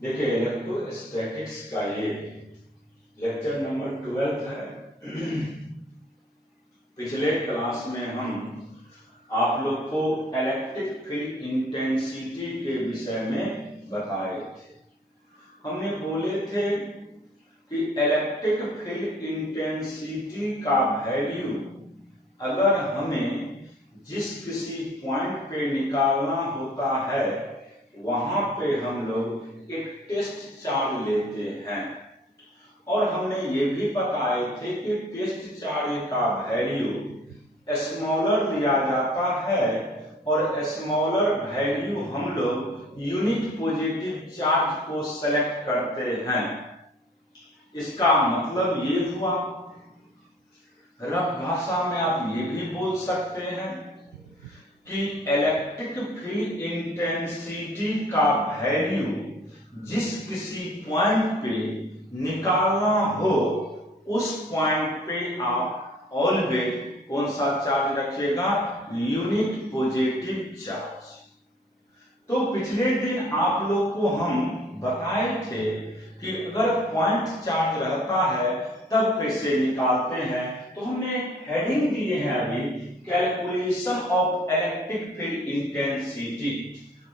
देखिए इलेक्ट्रोस्टैटिक्स का ये लेक्चर नंबर 12 है। पिछले क्लास में हम आप लोग को इलेक्ट्रिक फील्ड इंटेंसिटी के विषय में बताए थे। हमने बोले थे कि इलेक्ट्रिक फील्ड इंटेंसिटी का वैल्यू अगर हमें जिस किसी पॉइंट पे निकालना होता है वहां पे हम लोग एक टेस्ट चार्ज लेते हैं, और हमने ये भी बताए थे कि टेस्ट चार्ज का वैल्यू स्मॉलर लिया जाता है और स्मॉलर वैल्यू हम लोग यूनिट पॉजिटिव चार्ज को सेलेक्ट करते हैं। इसका मतलब ये हुआ, रफ भाषा में आप ये भी बोल सकते हैं कि इलेक्ट्रिक फील्ड इंटेंसिटी का वैल्यू जिस किसी पॉइंट पे निकालना हो उस पॉइंट पे आप ऑलवेज कौन सा चार्ज रखिएगा? Unit positive charge. तो पिछले दिन आप लोग को हम बताए थे कि अगर पॉइंट चार्ज रहता है तब कैसे निकालते हैं। तो हमने हेडिंग दिए हैं अभी, calculation of electric field intensity.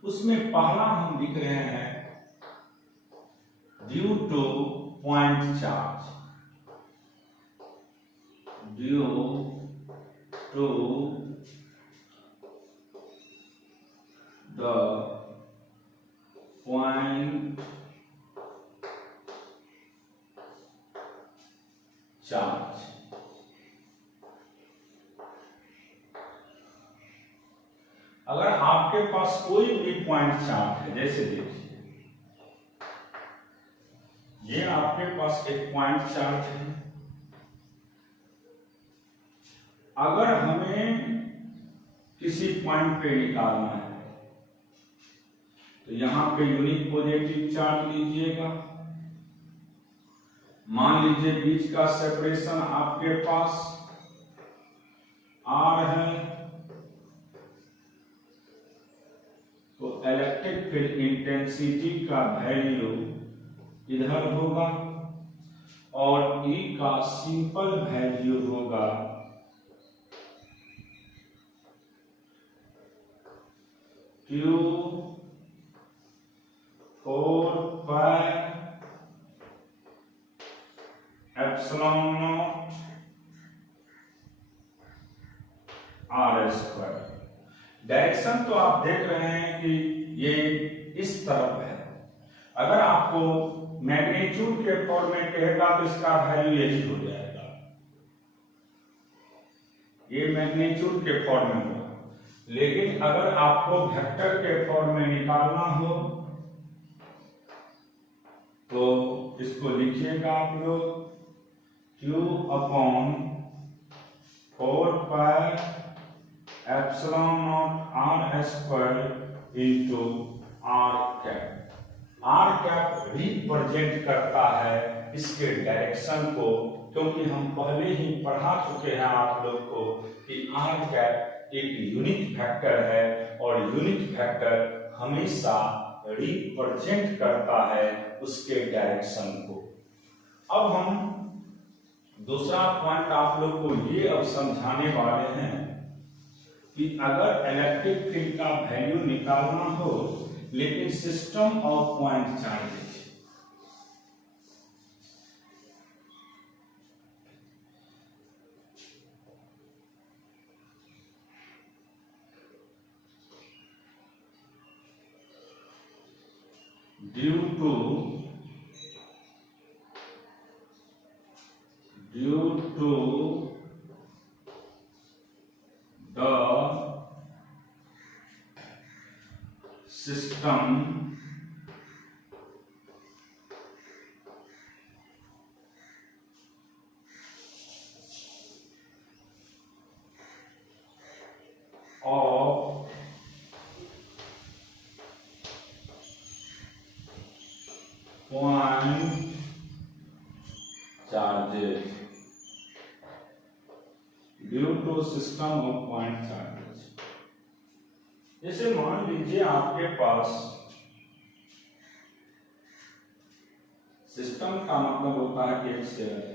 उसमें पहला हम लिख रहे हैं due to point charge, due to the point charge. अगर आपके पास कोई भी पॉइंट चार्ज है, जैसे देखिए ये आपके पास एक पॉइंट चार्ज है, अगर हमें किसी पॉइंट पे निकालना है तो यहां पे यूनिट पॉजिटिव चार्ज लीजिएगा। मान लीजिए बीच का सेपरेशन आपके पास R है, तो इलेक्ट्रिक फील्ड इंटेंसिटी का वैल्यू इधर होगा और E का सिंपल वैल्यू होगा Q 4 pi epsilon naught R square. Direction तो आप देख रहे हैं कि ये इस तरफ है। अगर आपको मैग्नीट्यूड के फॉर्म में कहेगा तो इसका वैल्यू यही हो जाएगा, ये मैग्नीट्यूड के फॉर्म में होगा। लेकिन अगर आपको वेक्टर के फॉर्म में निकालना हो तो इसको लिखिएगा आप लोग Q upon 4 pi epsilon naught R square into R cap. R cap represent करता है इसके डायरेक्शन को, क्योंकि हम पहले ही पढ़ा चुके हैं आप लोग को कि R कैप एक यूनिट वेक्टर है और यूनिट वेक्टर हमेशा रिप्रेजेंट करता है उसके डायरेक्शन को। अब हम दूसरा पॉइंट आप लोग को ये अब समझाने वाले हैं कि अगर इलेक्ट्रिक फील्ड का वैल्यू निकालना हो लेकिन system of point charges, due to the system of point charges, due to system of point charges। जैसे मान लीजिए आपके पास का मतलब होता है कि एक से अधिक।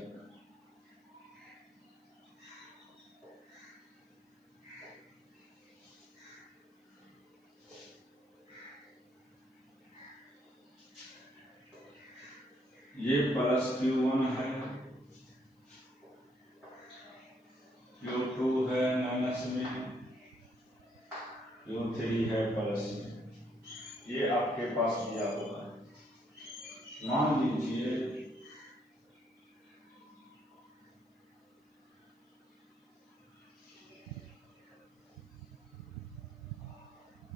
ये प्लस Q1 है, Q2 है माइनस में, Q3 है प्लस में। ये आपके पास दिया हुआ है। मान लीजिए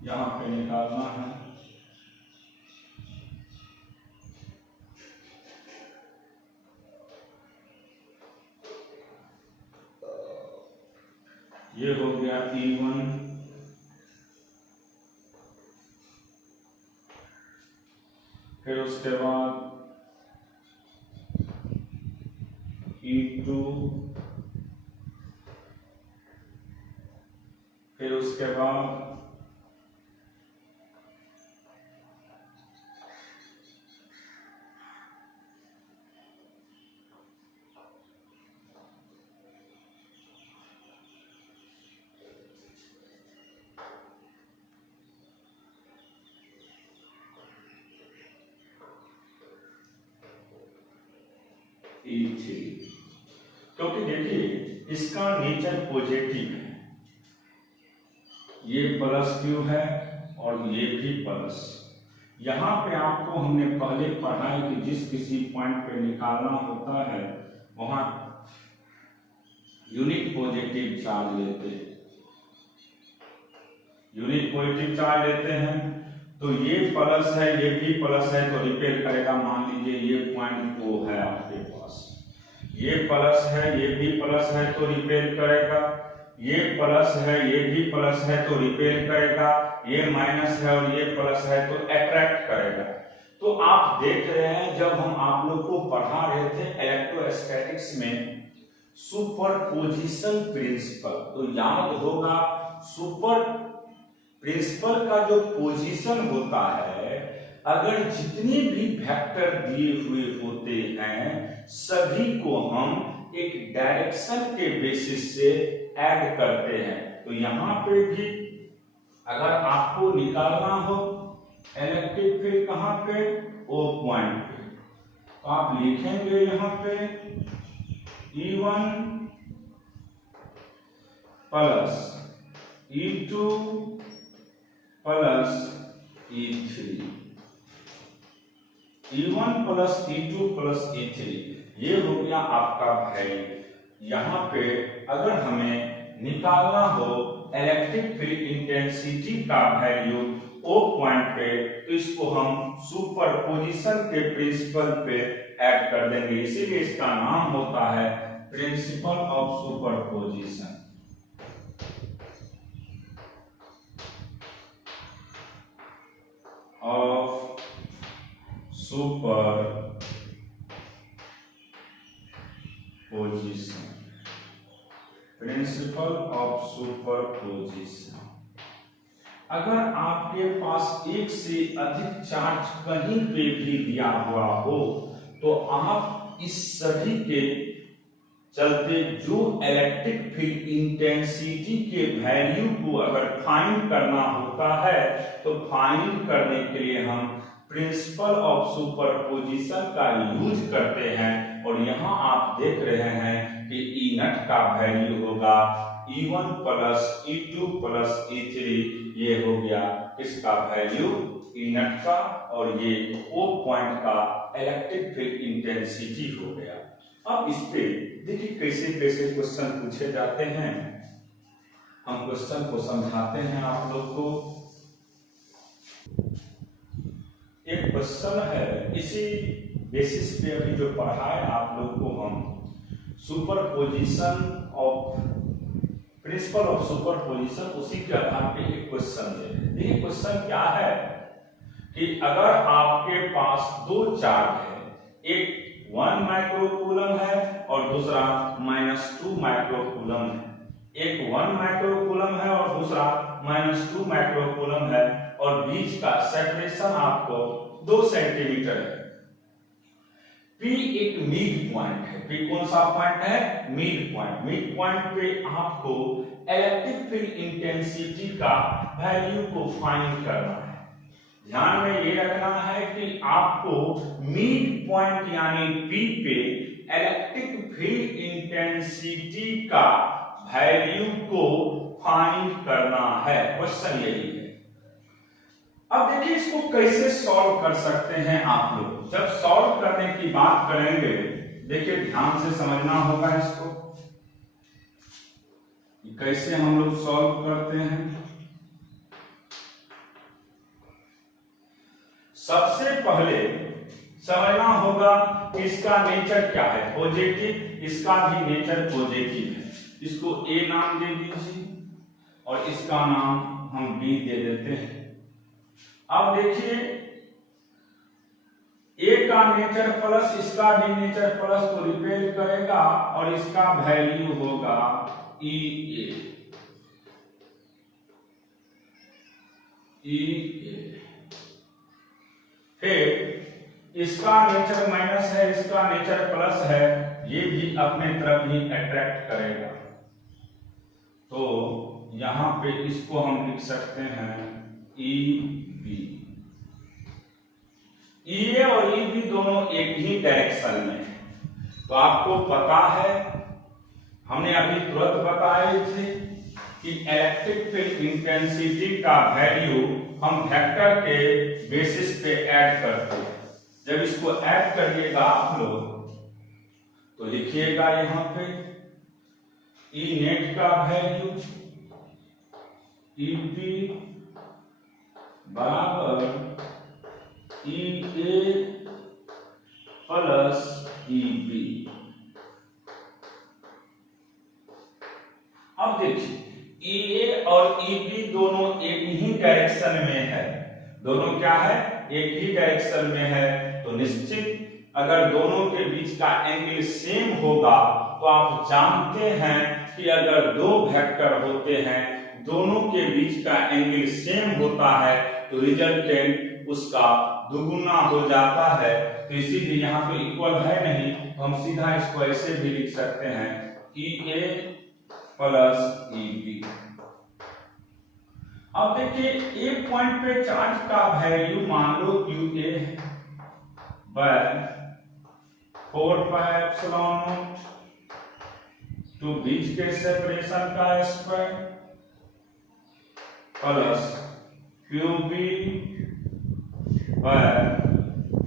यहां पे निकालना है, ये हो गया E1, फिर उसके बाद E2, फिर उसके बाद E3, क्योंकि देखिए इसका नेचर पॉजिटिव है, ये प्लस Q है और ये भी प्लस। यहाँ पे आपको हमने पहले पढ़ा है कि जिस किसी पॉइंट पे निकालना होता है वहां यूनिट पॉजिटिव चार्ज लेते हैं, यूनिट पॉजिटिव चार्ज लेते हैं। तो ये प्लस है, ये भी प्लस है, तो रिपेयर करेगा। मान लीजिए ये पॉइंट O है आपके पास, ये प्लस है, ये भी प्लस है, तो रिपेयर करेगा। ये प्लस है, ये भी प्लस है, तो रिपेयर करेगा। ये माइनस है और ये प्लस है, तो अट्रैक्ट करेगा। तो आप देख रहे हैं जब हम आप लोग को पढ़ा रहे थे इलेक्ट्रोस्टैटिक्स में सुपरपोजिशन प्रिंसिपल, तो याद होगा सुपर प्रिंसिपल का जो पोजीशन होता है, अगर जितने भी वेक्टर दिए हुए होते हैं सभी को हम एक डायरेक्शन के बेसिस से ऐड करते हैं। तो यहाँ पे भी अगर आपको निकालना हो इलेक्ट्रिक फील्ड कहाँ पे, O पॉइंट पे, तो आप लिखेंगे यहाँ पे E1 plus E2 plus E3, E1 plus E2 plus E3, ये हो गया आपका वैल्यू। यहाँ पे अगर हमें निकालना हो इलेक्ट्रिक फील्ड इंटेंसिटी का वैल्यू O पॉइंट पे, तो इसको हम सुपरपोजिशन के प्रिंसिपल पे ऐड कर देंगे, इसीलिए इसका नाम होता है principle of superposition. Of super position, principle of superposition. अगर आपके पास एक से अधिक चार्ज कहीं पे भी दिया हुआ हो तो आप इस सभी के चलते जो इलेक्ट्रिक फील्ड इंटेंसिटी के वैल्यू को अगर फाइंड करना होता है तो फाइंड करने के लिए हम प्रिंसिपल ऑफ सुपरपोजिशन का यूज करते हैं। और यहाँ आप देख रहे हैं कि ई नट का वैल्यू होगा E1 plus E2 plus E3, ये हो गया इसका वैल्यू ई नट का, और ये O पॉइंट का इलेक्ट्रिक फील्ड इंटेंसिटी हो गया। अब इस पे देखिए कैसे कैसे क्वेश्चन पूछे जाते हैं, हम क्वेश्चन को समझाते हैं आप लोग को। एक क्वेश्चन है, इसी बेसिस पे अभी जो पढ़ा है आप लोग को हम superposition of principle of superposition, उसी के आधार पे एक क्वेश्चन दे। देखिए क्वेश्चन क्या है कि अगर आपके पास दो चार्ज है, एक 1 माइक्रोकूलम है और दूसरा -2 माइक्रोकूलम है, एक 1 माइक्रोकूलम है और दूसरा -2 माइक्रोकूलम है, और बीच का सेपरेशन आपको 2 सेंटीमीटर है। P एक मिड पॉइंट है। P कौन सा पॉइंट है? Mid point. मिड पॉइंट पे आपको इलेक्ट्रिक फील्ड इंटेंसिटी का वैल्यू को फाइंड करना है। ध्यान में ये रखना है कि आपको मिड पॉइंट यानी P पे इलेक्ट्रिक फील्ड इंटेंसिटी का वैल्यू को फाइंड करना है। क्वेश्चन यही है। अब देखिए इसको कैसे सॉल्व कर सकते हैं आप लोग। जब सॉल्व करने की बात करेंगे, देखिए ध्यान से समझना होगा इसको, कैसे हम लोग सॉल्व करते हैं। सबसे पहले समझना होगा कि इसका नेचर क्या है, पॉजिटिव, इसका भी नेचर पॉजिटिव है। इसको A नाम दे दीजिए और इसका नाम हम B दे देते हैं। अब देखिए A का नेचर प्लस इसका भी नेचर प्लस तो रिपेल करेगा और इसका वैल्यू होगा EA। फिर इसका नेचर माइनस है, इसका नेचर प्लस है, ये भी अपने तरफ ही अट्रैक्ट करेगा। तो यहां पे इसको हम लिख सकते हैं EB। EA और EB दोनों एक ही डायरेक्शन में है। तो आपको पता है, हमने अभी तुरंत बताए थे कि इलेक्ट्रिक फील्ड इंटेंसिटी का वैल्यू हम वेक्टर के बेसिस पे ऐड करते हैं। जब इसको ऐड करिएगा आप लोग तो लिखिएगा यहां पे E नेट का वैल्यू EB बराबर EA प्लस EB। अब देखिए EA और EB दोनों एक ही डायरेक्शन में है। दोनों क्या है? एक ही डायरेक्शन में है। तो निश्चित अगर दोनों के बीच का एंगल सेम होगा तो आप जानते हैं कि अगर दो वेक्टर होते हैं, दोनों के बीच का एंगल सेम होता है तो रिजल्टेंट उसका दुगुना हो जाता है। तो इसीलिए यहाँ पे इक्वल है नहीं, तो हम सीधा इसको ऐसे भी लिख सकते हैं EA प्लस EB। अब देखिए एक पॉइंट पे चार्ज का वैल्यू मान लो QA by 4 pi epsilon naught two बीच के सेपरेशन का square plus QB by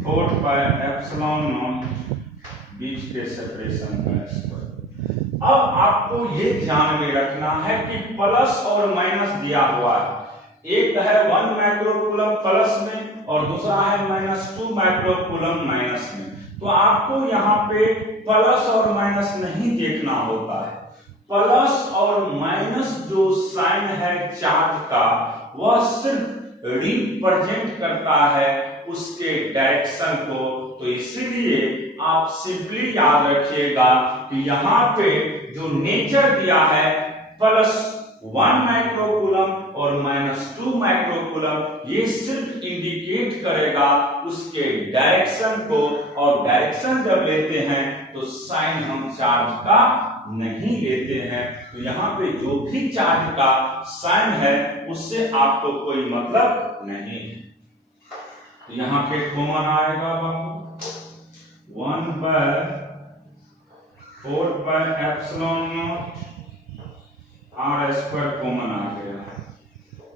4 pi epsilon naught बीच के सेपरेशन का स्क्वायर। अब आपको ये ध्यान में रखना है कि प्लस और माइनस दिया हुआ है। एक है 1 माइक्रोकूलम प्लस में और दूसरा है -2 माइक्रोकूलम माइनस में। तो आपको यहाँ पे प्लस और माइनस नहीं देखना होता है। प्लस और माइनस जो साइन है चार्ज का, वह सिर्फ रिप्रेजेंट करता है उसके डायरेक्शन को। तो इसीलिए आप सिंपली याद रखिएगा कि यहाँ पे जो नेचर दिया है +1 माइक्रोकूलम और -2 माइक्रोकूलम, ये सिर्फ इंडिकेट करेगा उसके डायरेक्शन को। और डायरेक्शन जब लेते हैं तो साइन हम चार्ज का नहीं लेते हैं। तो यहाँ पे जो भी चार्ज का साइन है उससे आपको कोई मतलब नहीं है। तो यहाँ पे कॉमन आएगा बाबू 1/4 pi epsilon naught R square common आ गया,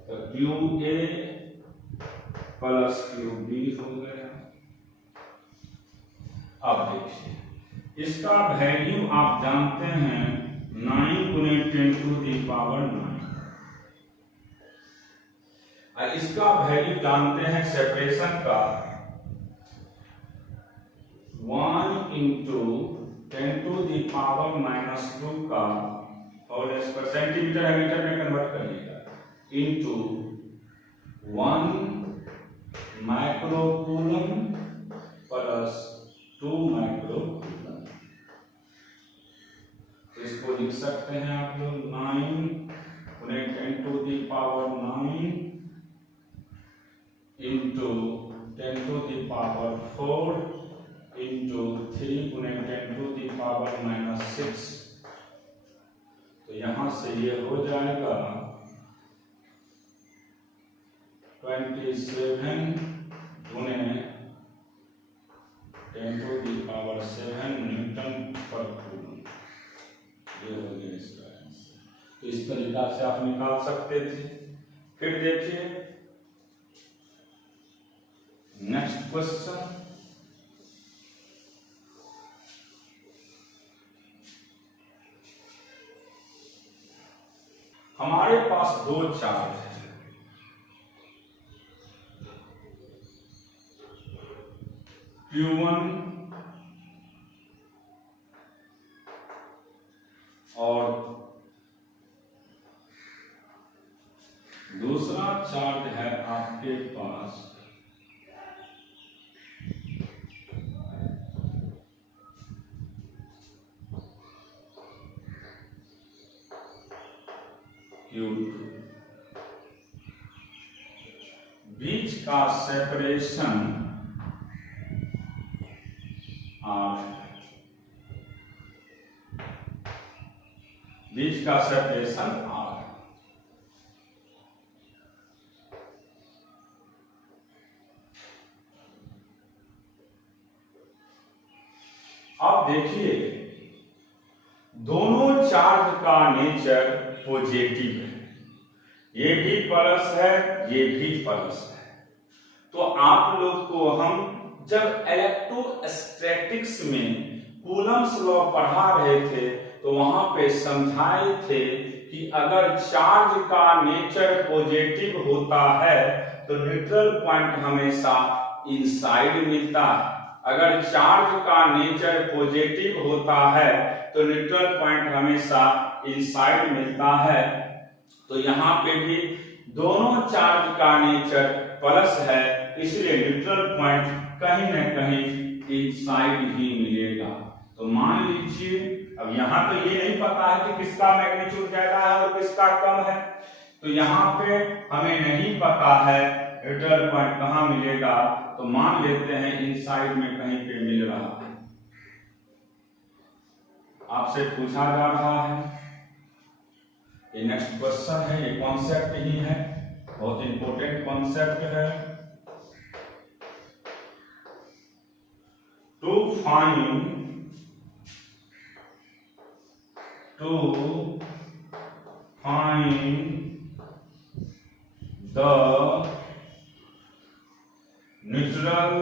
तो QA प्लस QB हो गया। अब देखिए इसका वैल्यू आप जानते हैं 9 × 10⁻⁹। और इसका वैल्यू जानते हैं सेपरेशन का 1 × 10⁻⁻² का और इसका सेंटीमीटर है मीटर में कन्वर्ट करिएगा इनटू 1 माइक्रोकूलम प्लस 2 माइक्रोकूलम। इसको लिख सकते हैं आप लोग 9 × 10⁻⁹ इनटू 10⁴ इंटू 3 गुने 10⁻⁻6, तो यहां से ये हो जाएगा 27 गुने 10⁻7 न्यूटन पर कूलम। ये हो गया इसका आंसर। तो इस तरीका से आप निकाल सकते थे। फिर देखिए नेक्स्ट क्वेश्चन। हमारे पास दो चार्ज है, Q1 और दूसरा चार्ज है आपके पास Q2। बीच का सेपरेशन R, बीच का सेपरेशन R। अब देखिए दोनों चार्ज का नेचर पॉजिटिव है, ये भी प्लस है, ये भी प्लस है। तो आप लोग को हम जब इलेक्ट्रोस्टैटिक्स में कूलम्स लॉ पढ़ा रहे थे तो वहां पे समझाए थे कि अगर चार्ज का नेचर पॉजिटिव होता है तो न्यूट्रल पॉइंट हमेशा इनसाइड मिलता है। अगर चार्ज का नेचर पॉजिटिव होता है तो न्यूट्रल पॉइंट हमेशा इनसाइड मिलता है। तो यहाँ पे भी दोनों चार्ज का नेचर प्लस है, इसलिए न्यूट्रल पॉइंट कहीं न कहीं इनसाइड ही मिलेगा। तो मान लीजिए अब यहाँ तो ये नहीं पता है कि किसका मैग्नीट्यूड ज्यादा है और किसका कम है, तो यहाँ पे हमें नहीं पता है न्यूट्रल पॉइंट कहाँ मिलेगा। तो मान लेते हैं इनसाइड में कहीं पे मिल रहा है। आपसे पूछा जा रहा है, ये नेक्स्ट क्वेश्चन है, ये कॉन्सेप्ट ही है, बहुत इंपॉर्टेंट कॉन्सेप्ट है। To find the neutral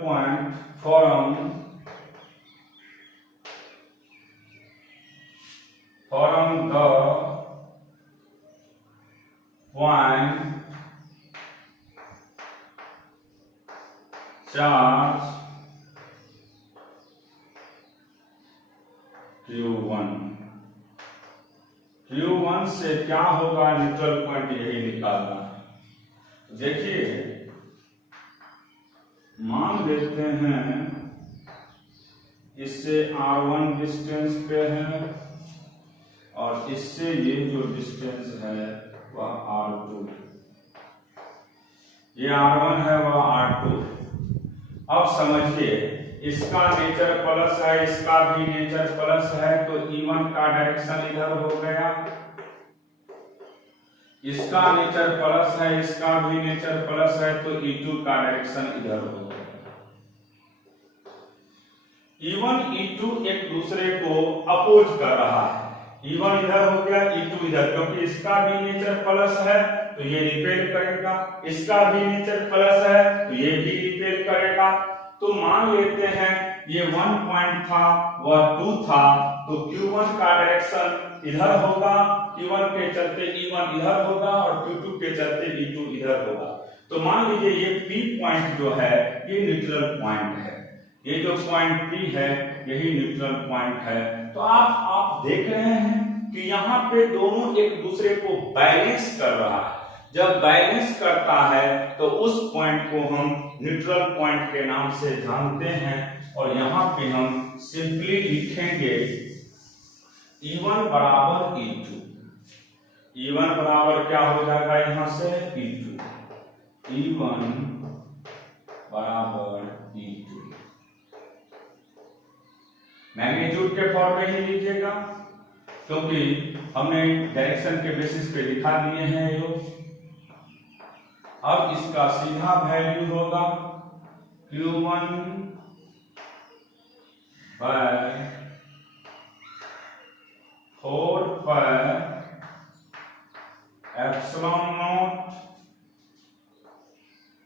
point from the point charge Q1 से क्या होगा, न्यूट्रल पॉइंट यही निकालना है। देखिए मान लेते हैं इससे R1 डिस्टेंस पे है और इससे ये जो डिस्टेंस है वह R2, ये R1 है वह R2 है। अब समझिए इसका नेचर प्लस है, इसका भी नेचर प्लस है, तो E1 का डायरेक्शन इधर हो गया, इसका नेचर प्लस है, इसका भी नेचर प्लस है, तो E2 का डायरेक्शन इधर हो गया। E1 E2 एक दूसरे को अपोज कर रहा है, E1 इधर हो गया, E2 इधर, क्योंकि इसका भी नेचर प्लस है तो ये रिपेल करेगा, इसका भी नेचर प्लस है तो ये भी रिपेल करेगा। तो मान लेते हैं ये 1 पॉइंट था वह 2 था, तो Q1 का डायरेक्शन इधर होगा, Q1 के चलते E1 इधर होगा और Q2 के चलते E2 इधर होगा। तो मान लीजिए ये P पॉइंट जो है ये न्यूट्रल पॉइंट है, ये जो पॉइंट P है यही न्यूट्रल पॉइंट है। तो आप देख रहे हैं कि यहाँ पे दोनों एक दूसरे को बैलेंस कर रहा है। जब बैलेंस करता है तो उस पॉइंट को हम न्यूट्रल पॉइंट के नाम से जानते हैं। और यहाँ पे हम सिंपली लिखेंगे E1 बराबर E2। E1 बराबर क्या हो जाएगा यहाँ से E2, E1 बराबर E2। मैग्नीट्यूड के फॉर्म में ही लीजिएगा क्योंकि हमने डायरेक्शन के बेसिस पे दिखा दिए हैं ये लोग। अब इसका सीधा वैल्यू होगा Q1 bye 4 pi epsilon naught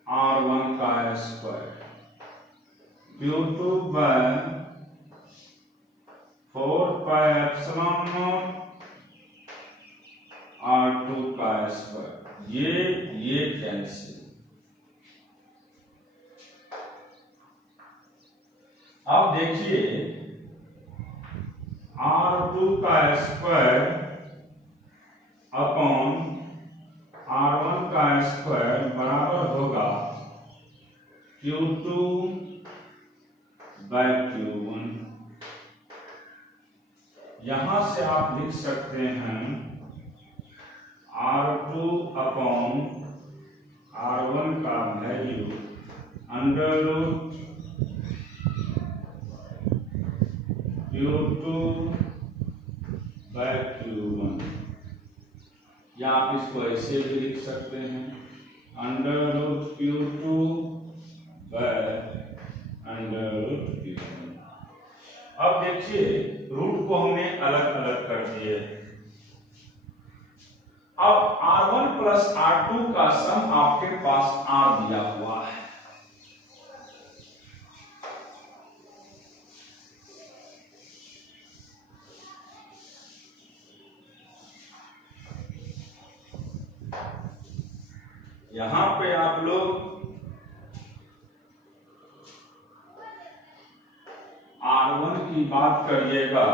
R1 का square, Q2 by 4 pi epsilon naught R2 का स्क्वायर। ये कैंसिल। अब देखिए R2 का स्क्वायर अपॉन R1 का स्क्वायर बराबर होगा Q2 बाय Q1। यहां से आप लिख सकते हैं R2 अपॉन R1 का value under root Q2 bye Q1, या आप इसको ऐसे भी लिख सकते हैं under root Q2 by under root Q1। अब देखिए रूट को हमने अलग अलग कर दिए। अब R1 प्लस R2 का सम आपके पास R दिया हुआ है। यहां पे आप लोग R1 की बात करिएगा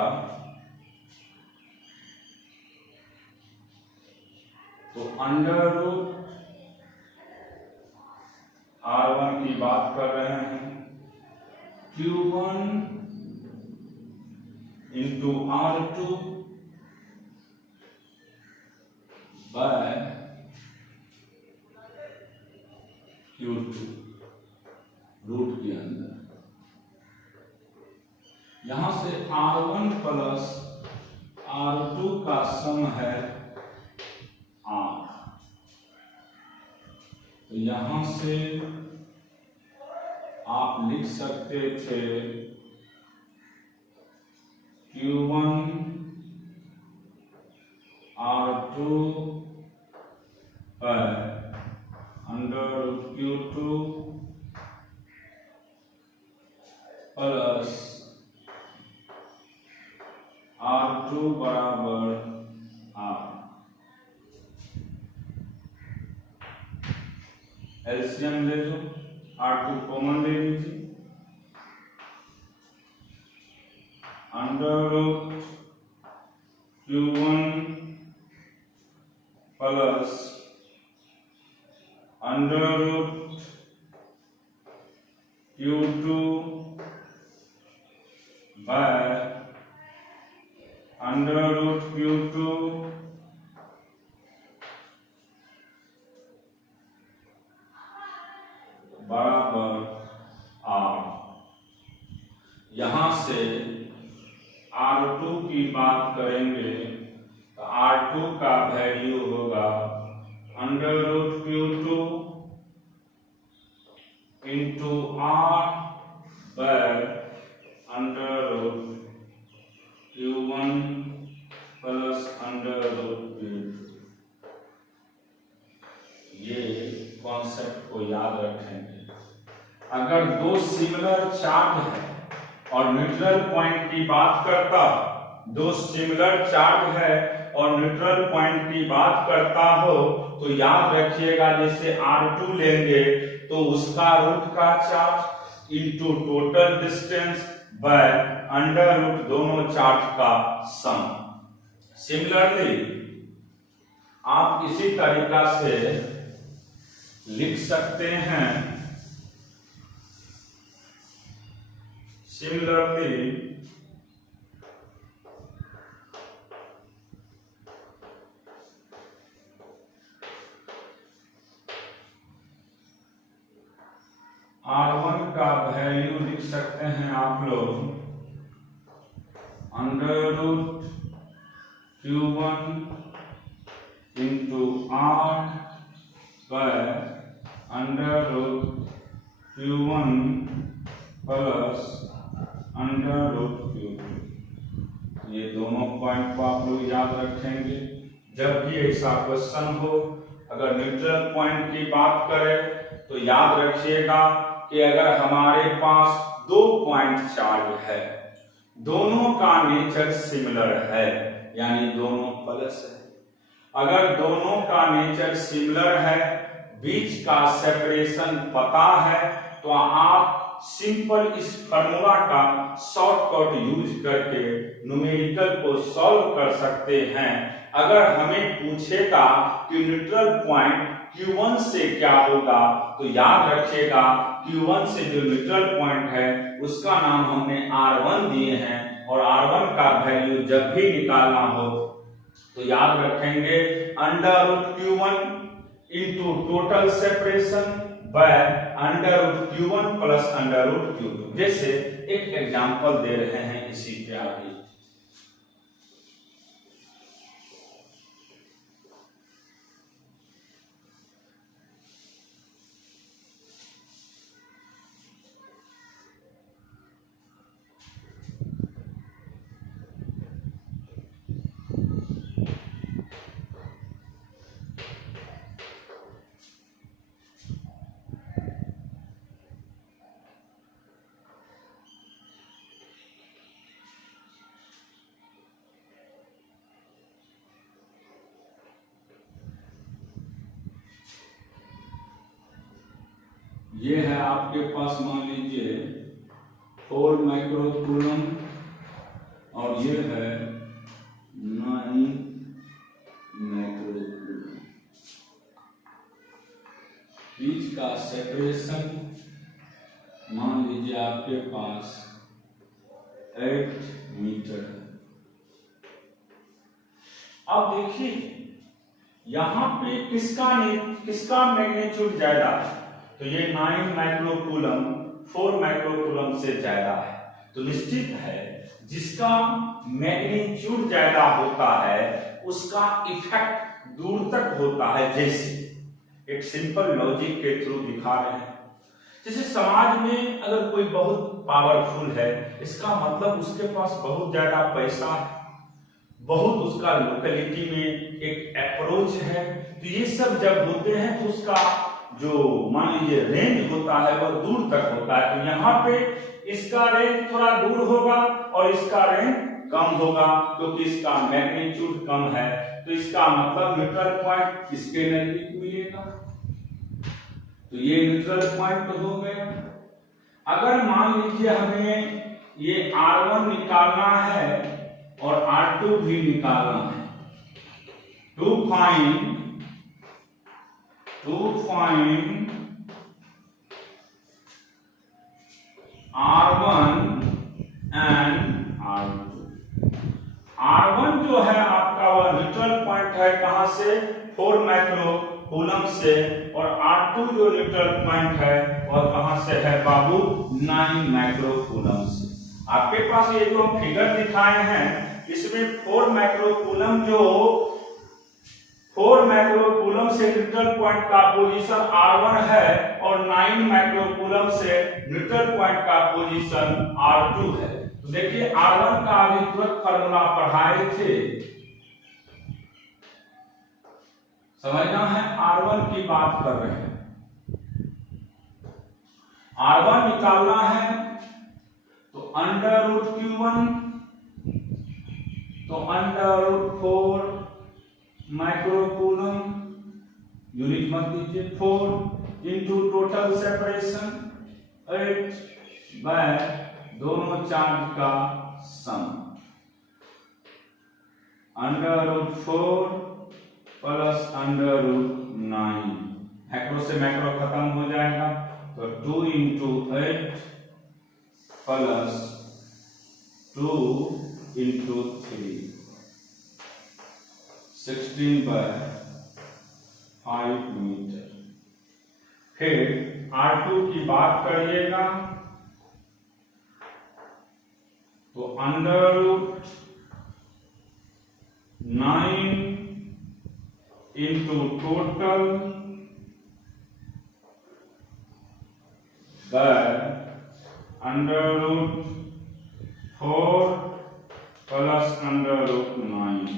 तो अंडर रूट R1 की बात कर रहे हैं Q1 into R2 bye Q2 root के अंदर। यहां से R1 प्लस R2 का सम है R, तो यहां से आप लिख सकते थे Q1 R2 पर अंडर Q2 प्लस R2 बराबर R। एलसीएम ले लो, R2 कॉमन ले लीजिए, under root Q1 plus under root Q2 by under root Q2 बराबर R। यहां से R2 की बात करेंगे तो R2 का वैल्यू होगा under root Q2 into R by under root Q1 plus under root Q2। ये कॉन्सेप्ट को याद रखेंगे। अगर दो सिमिलर चार्ज है और न्यूट्रल पॉइंट की बात करता, दो सिमिलर चार्ज है और न्यूट्रल पॉइंट की बात करता हो तो याद रखिएगा जैसे R2 लेंगे तो उसका रूट का charge into total distance by under root दोनों चार्ज का सम। सिमिलरली आप इसी तरीका से लिख सकते हैं Similarly, R1 का वैल्यू लिख सकते हैं आप लोग √Q1 into R bye √Q1 plus √Q2। ये दोनों पॉइंट को आप लोग याद रखेंगे जब भी ऐसा क्वेश्चन हो। अगर न्यूट्रल पॉइंट की बात करें तो याद रखिएगा कि अगर हमारे पास दो पॉइंट चार्ज है, दोनों का नेचर सिमिलर है, यानी दोनों प्लस है। अगर दोनों का नेचर सिमिलर है, बीच का सेपरेशन पता है, तो आप सिंपल इस फार्मूला का शॉर्टकट यूज करके न्यूमेरिकल को सॉल्व कर सकते हैं। अगर हमें पूछेगा कि न्यूट्रल पॉइंट Q1 से क्या होगा, तो याद रखिएगा Q1 से जो न्यूट्रल पॉइंट है उसका नाम हमने R1 दिए हैं, और R1 का वैल्यू जब भी निकालना हो तो याद रखेंगे √Q1 into total separation bye √Q1 plus √Q2। जैसे एक एग्जांपल दे रहे हैं इसी पे आगे। ये है आपके पास मान लीजिए 4 माइक्रोकूलम और ये है 9 माइक्रोकूलम। बीच का सेपरेशन मान लीजिए आपके पास 8 मीटर है। अब देखिए यहां पे किसका मैग्नीट्यूड ज्यादा है, तो ये 9 माइक्रोकूलम 4 माइक्रोकूलम से ज्यादा है। तो निश्चित है जिसका मैग्नीट्यूड ज्यादा होता है उसका इफेक्ट दूर तक होता है। जैसे एक सिंपल लॉजिक के थ्रू दिखा रहे हैं, जैसे समाज में अगर कोई बहुत पावरफुल है, इसका मतलब उसके पास बहुत ज्यादा पैसा है, बहुत उसका लोकेलिटी में एक अप्रोच है। तो ये सब जब होते हैं तो उसका जो मान लीजिए रेंज होता है वह दूर तक होता है। तो यहाँ पे इसका रेंज थोड़ा दूर होगा और इसका रेंज कम होगा, क्योंकि इसका मैग्नीट्यूड कम है। तो इसका मतलब न्यूट्रल पॉइंट इसके नजदीक मिलेगा। तो ये न्यूट्रल पॉइंट हो गया। अगर मान लीजिए हमें ये R1 निकालना है और R2 भी निकालना है, to find R1 and R2। R1 जो है आपका वह न्यूट्रल पॉइंट है कहां से, 4 माइक्रोकूलम से, और R2 जो न्यूट्रल पॉइंट है वह कहां से है बाबू, 9 माइक्रोकूलम से। आपके पास ये जो फिगर दिखाए हैं इसमें 4 माइक्रोकूलम से न्यूट्रल पॉइंट का पोजीशन R1 है और 9 माइक्रोकूलम से न्यूट्रल पॉइंट का पोजीशन R2 है। तो देखिए R1 का अभी तुरंत फार्मूला पढ़ाए थे, समझना है R1 की बात कर रहे हैं। R1 निकालना है तो √Q1 तो √4 माइक्रोकूलम, यूनिट मत दीजिए, 4 इंटू टोटल सेपरेशन 8 बाय दोनों चार्ज का सम, √4 प्लस √9। मैक्रो से मैक्रो खत्म हो जाएगा, तो 2 इंटू 8 प्लस 2 इंटू 3 16/5 मीटर। फिर R2 की बात करिएगा तो √9 into total √4 plus √9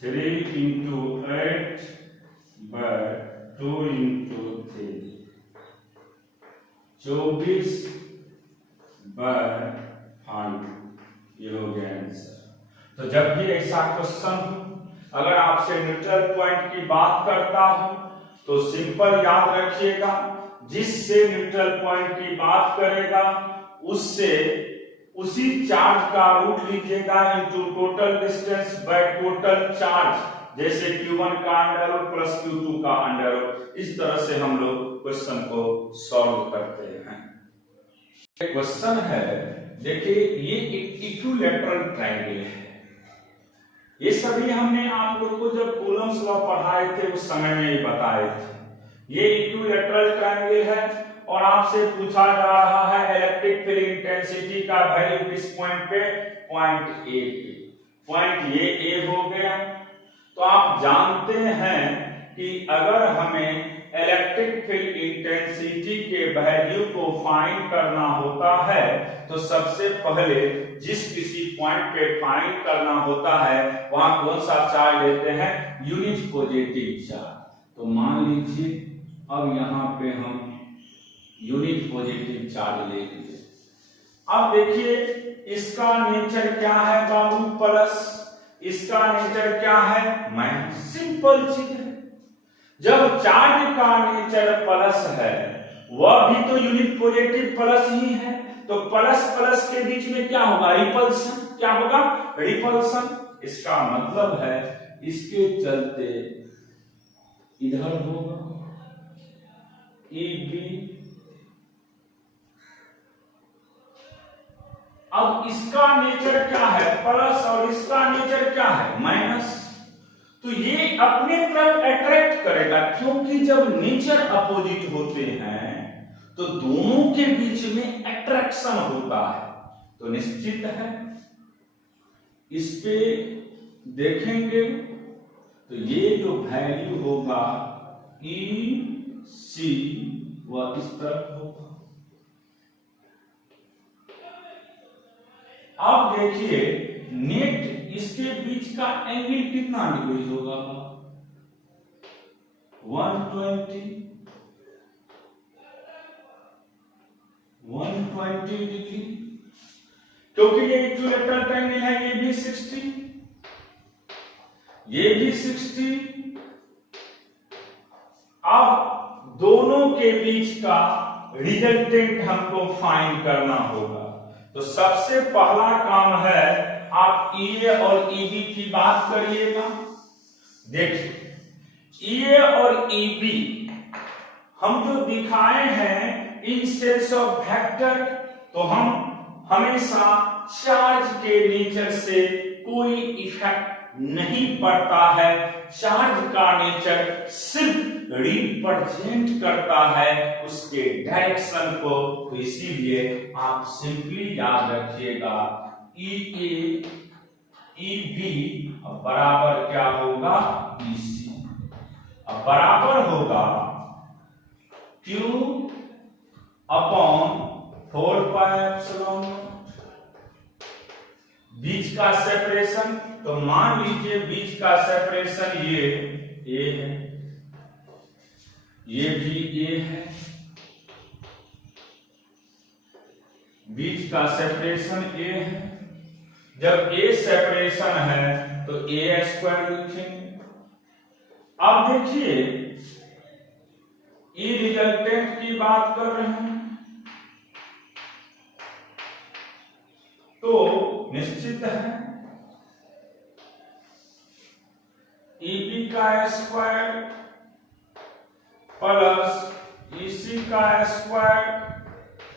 3 into 8/2 into 3 24/5। ये हो गया आंसर। तो जब भी ऐसा क्वेश्चन हो, अगर आपसे न्यूट्रल पॉइंट की बात करता हूं तो सिंपल याद रखिएगा, जिससे न्यूट्रल पॉइंट की बात करेगा उससे उसी चार्ज का रूट लीजिएगा into total distance by total charge. जैसे Q1 का अंडर रूट प्लस Q2 का अंडर रूट। इस तरह से हम लोग क्वेश्चन को सॉल्व करते हैं। क्वेश्चन है, देखिए ये एक इक्विलैटरल ट्रायंगल है। ये सभी हमने आप लोग को जब कूलम्स लॉ पढ़ाए थे उस समय में ये बताए थे। ये इक्विलैटरल ट्रायंगल है और आपसे पूछा जा रहा है इलेक्ट्रिक फील्ड इंटेंसिटी का वैल्यू किस पॉइंट पे, पॉइंट ए पे। पॉइंट ये ए हो गया। तो आप जानते हैं कि अगर हमें इलेक्ट्रिक फील्ड इंटेंसिटी के वैल्यू को फाइंड करना होता है तो सबसे पहले जिस किसी पॉइंट पे फाइंड करना होता है वहां कौन सा चार्ज लेते हैं, यूनिट पॉजिटिव चार्ज। तो मान लीजिए अब यहां पे हम यूनिट पॉजिटिव चार्ज ले लीजिए। अब देखिए इसका नेचर क्या है बाबू, प्लस, इसका नेचर क्या है, माइनस। सिंपल चीज है। जब चार्ज का नेचर प्लस है वह भी तो यूनिट पॉजिटिव प्लस ही है, तो प्लस प्लस के बीच में क्या होगा, रिपल्सन। क्या होगा, रिपल्सन। इसका मतलब है इसके चलते इधर होगा EB। अब इसका नेचर क्या है, प्लस, और इसका नेचर क्या है, माइनस। तो ये अपने तरफ अट्रैक्ट करेगा, क्योंकि जब नेचर अपोजिट होते हैं तो दोनों के बीच में अट्रैक्शन होता है। तो निश्चित है इस पे देखेंगे तो ये जो वैल्यू होगा EC वह इस तरफ होगा। अब देखिए नेट इसके बीच का एंगल कितना डिग्री होगा, 120 डिग्री, क्योंकि ये इक्विलैटरल ट्रायंगल है। ये भी 60, ये भी 60। अब दोनों के बीच का रिजल्टेंट हमको फाइंड करना होगा। तो सबसे पहला काम है आप EA और EB की बात करिएगा। देखिए EA और EB हम जो दिखाए हैं इन सेंस ऑफ वेक्टर, तो हम हमेशा चार्ज के नेचर से कोई इफेक्ट नहीं पड़ता है। चार्ज का नेचर सिर्फ रिप्रेजेंट करता है उसके डायरेक्शन को। तो इसीलिए आप सिंपली याद रखिएगा EA EB बराबर क्या होगा, EC। अब बराबर होगा Q अपॉन 4πε0। बीच का सेपरेशन, तो मान लीजिए बीच का सेपरेशन ये A है, ये भी A है। बीच का सेपरेशन A है। जब A सेपरेशन है तो A² लिखेंगे। अब देखिए E रिजल्टेंट की बात कर रहे हैं तो निश्चित है EB का स्क्वायर प्लस EC का square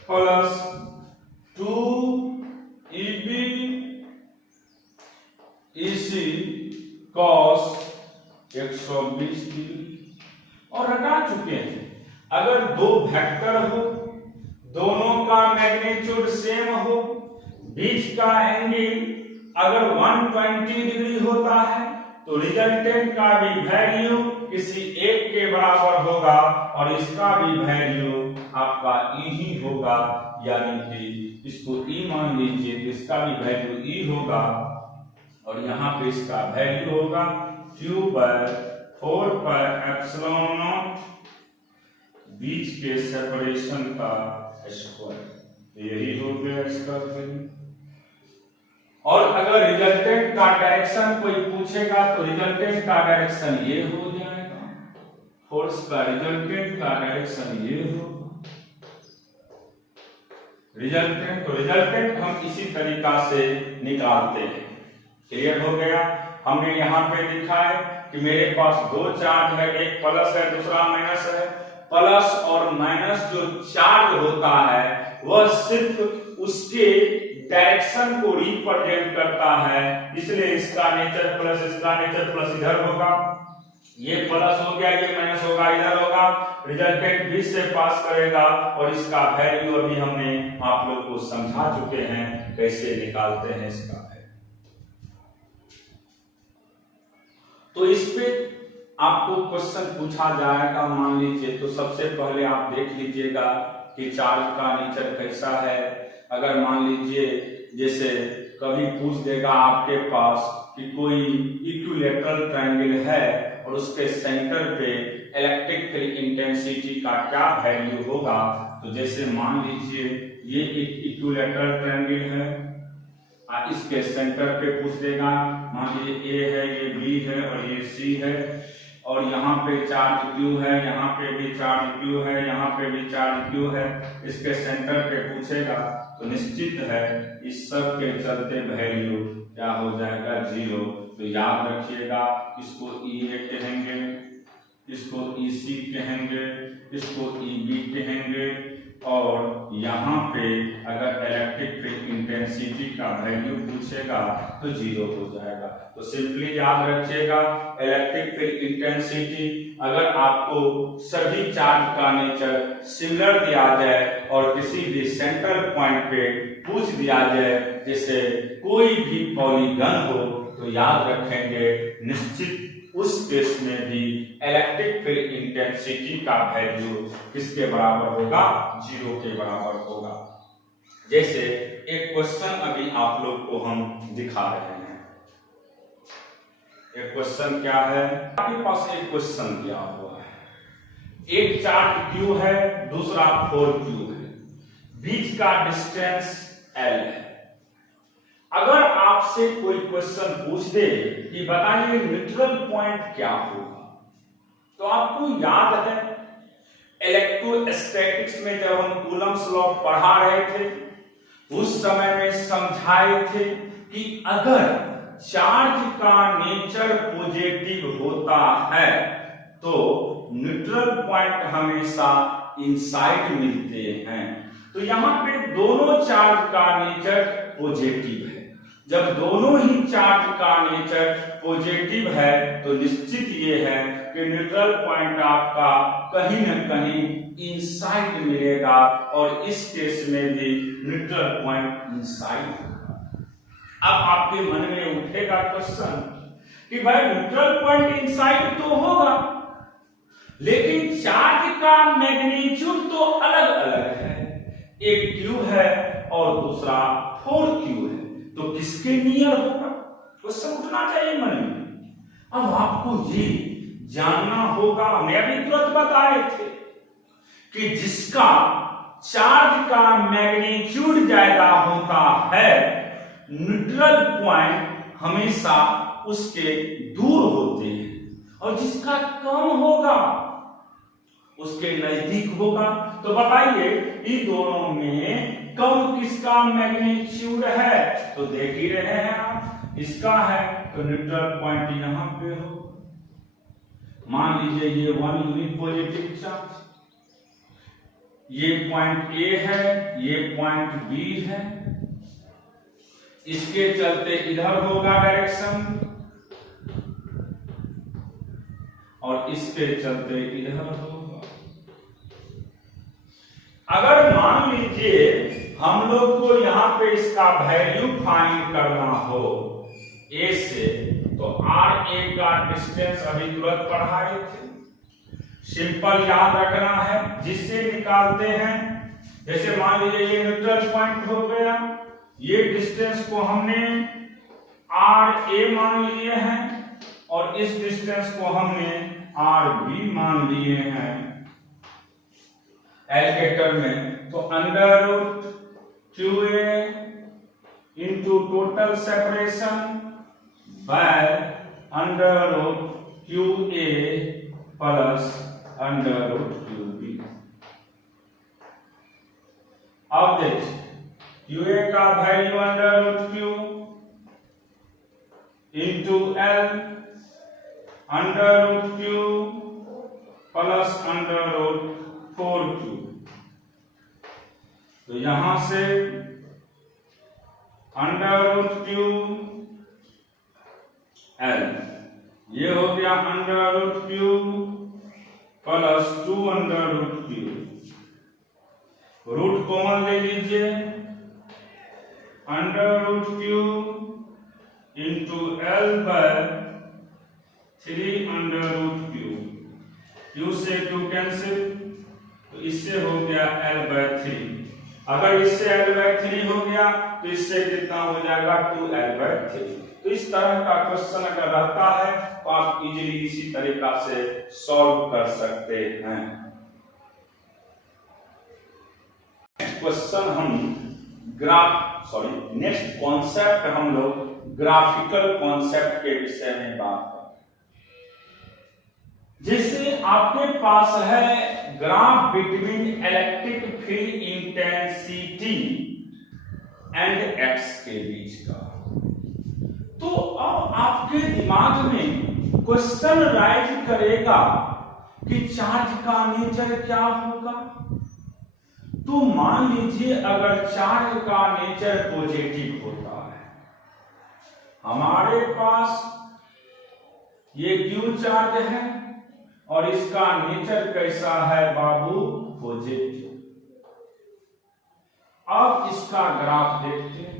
plus 2 EB EC cos 120 degree और हटा चुके हैं। अगर दो वेक्टर हो, दोनों का मैग्नीट्यूड सेम हो, बीच का एंगल अगर 120 डिग्री होता है तो रिजल्टेंट का भी वैल्यू किसी एक के बराबर होगा और इसका भी वैल्यू आपका ई ही होगा, यानी कि इसको ई मान लीजिए तो इसका भी वैल्यू ई होगा और यहाँ पे इसका वैल्यू होगा Q/4 पर एप्सिलॉन नॉट बीच के सेपरेशन का स्क्वायर, यही हो गया इसका वैल्यू। और अगर रिजल्टेंट का डायरेक्शन कोई पूछेगा तो रिजल्टेंट का डायरेक्शन ये हो जाएगा, फोर्स का रिजल्टेंट का डायरेक्शन ये होगा रिजल्टेंट। तो रिजल्टेंट हम इसी तरीका से निकालते हैं। क्लियर हो गया। हमने यहाँ पे लिखा है कि मेरे पास दो चार्ज है, एक प्लस है दूसरा माइनस है। प्लस और माइनस जो चार्ज होता है वह सिर्फ उसके डायरेक्शन को रिप्रेजेंट करता है, इसलिए इसका नेचर प्लस इसका नेचर प्लस इधर होगा, ये प्लस हो गया ये माइनस होगा इधर होगा, रिजल्टेंट बीच से पास करेगा और इसका वैल्यू अभी हमने आप लोग को समझा चुके हैं कैसे निकालते हैं इसका वैल्यू। तो इस पे आपको क्वेश्चन पूछा जाएगा, मान लीजिए तो सबसे पहले आप देख लीजिएगा कि चार्ज का नेचर कैसा है। अगर मान लीजिए जैसे कभी पूछ देगा आपके पास कि कोई इक्विलैटरल ट्रायंगल है और उसके सेंटर पे इलेक्ट्रिक फील्ड इंटेंसिटी का क्या वैल्यू होगा, तो जैसे मान लीजिए ये एक इक्विलैटरल ट्रायंगल है, इसके सेंटर पे पूछ देगा, मान लीजिए ए है ये बी है और ये सी है और यहाँ पे चार्ज Q है, यहाँ पे भी चार्ज Q है, यहाँ पे भी चार्ज Q है, इसके सेंटर पे पूछेगा तो निश्चित है इस सब के चलते वैल्यू क्या हो जाएगा 0। तो याद रखिएगा इसको EA कहेंगे, इसको EC कहेंगे, इसको EB कहेंगे और यहाँ पे अगर इलेक्ट्रिक फील्ड इंटेंसिटी का वैल्यू पूछेगा तो 0 हो जाएगा। तो सिंपली याद रखिएगा इलेक्ट्रिक फील्ड इंटेंसिटी अगर आपको सभी चार्ज का नेचर सिमिलर दिया जाए और किसी भी सेंटर पॉइंट पे पूछ दिया जाए, जैसे कोई भी पॉलीगन हो, तो याद रखेंगे निश्चित उस केस में भी इलेक्ट्रिक फील्ड इंटेंसिटी का वैल्यू किसके बराबर होगा 0 के बराबर होगा। जैसे एक क्वेश्चन अभी आप लोग को हम दिखा रहे हैं। एक क्वेश्चन क्या है, आपके पास एक क्वेश्चन दिया हुआ है, एक चार्ज Q है दूसरा 4Q है, बीच का डिस्टेंस L है। अगर आपसे कोई क्वेश्चन पूछ दे कि बताइए न्यूट्रल पॉइंट क्या होगा, तो आपको याद है इलेक्ट्रोस्टैटिक्स में जब हम कूलम्ब्स लॉ पढ़ा रहे थे उस समय में समझाए थे कि अगर चार्ज का नेचर पॉजिटिव होता है तो न्यूट्रल पॉइंट हमेशा इनसाइड मिलते हैं। तो यहाँ पे दोनों चार्ज का नेचर पॉजिटिव है। जब दोनों ही चार्ज का नेचर पॉजिटिव है तो निश्चित ये है कि न्यूट्रल पॉइंट आपका कहीं न कहीं इनसाइड मिलेगा और इस केस में भी न्यूट्रल पॉइंट इनसाइड होगा। अब आपके मन में उठेगा क्वेश्चन कि भाई न्यूट्रल पॉइंट इनसाइड तो होगा लेकिन चार्ज का मैग्नीट्यूड तो अलग अलग है, एक Q है और दूसरा 4Q है, तो किसके नियर होगा, क्वेश्चन उठना चाहिए मन में। अब आपको ये जानना होगा, हमने अभी तुरंत बताए थे कि जिसका चार्ज का मैग्नीट्यूड ज्यादा होता है न्यूट्रल पॉइंट हमेशा उसके दूर होते हैं और जिसका कम होगा उसके नजदीक होगा। तो बताइए इन दोनों में कम किसका मैग्नीट्यूड है, तो देख ही रहे हैं आप, इसका है तो न्यूट्रल पॉइंट यहां पे हो। मान लीजिए ये 1 यूनिट पॉजिटिव चार्ज, ये पॉइंट ए है, ये पॉइंट बी है, इसके चलते इधर होगा डायरेक्शन और इसके चलते इधर होगा। अगर मान लीजिए हम लोग को यहां पे इसका वैल्यू फाइंड करना हो ए से, तो आर ए का डिस्टेंस अभी तुरंत पढ़ाए थे, सिंपल याद रखना है, जिससे निकालते हैं। जैसे मान लीजिए ये न्यूट्रल पॉइंट हो गया, ये डिस्टेंस को हमने आर ए मान लिए हैं और इस डिस्टेंस को हमने आर बी मान लिए हैं एलिगेटर में। तो under root Q A into total separation by under root Q A plus under root Q B. अब देखिए क्यू ए का value under root Q into L under root Q plus under root 4q। तो यहां से under root Q L, ये हो गया under root Q plus 2 under root Q. Root common ले लीजिए, under root Q into L by 3 under root Q. Q से Q cancel, तो इससे हो गया एल बाय 3। अगर इससे एल बाय 3 हो गया तो इससे कितना हो जाएगा 2l बाय 3। तो इस तरह का क्वेश्चन अगर रहता है तो आप इजीली इसी तरीका से सॉल्व कर सकते हैं। नेक्स्ट क्वेश्चन हम नेक्स्ट कॉन्सेप्ट हम लोग ग्राफिकल कॉन्सेप्ट के विषय में बात करें। जैसे आपके पास है graph between electric field intensity and x के बीच का, तो अब आपके दिमाग में क्वेश्चन राइज करेगा कि चार्ज का नेचर क्या होगा। तो मान लीजिए अगर चार्ज का नेचर पॉजिटिव होता है, हमारे पास ये क्यू चार्ज है और इसका नेचर कैसा है बाबू, पॉजिटिव। अब इसका ग्राफ देखते हैं।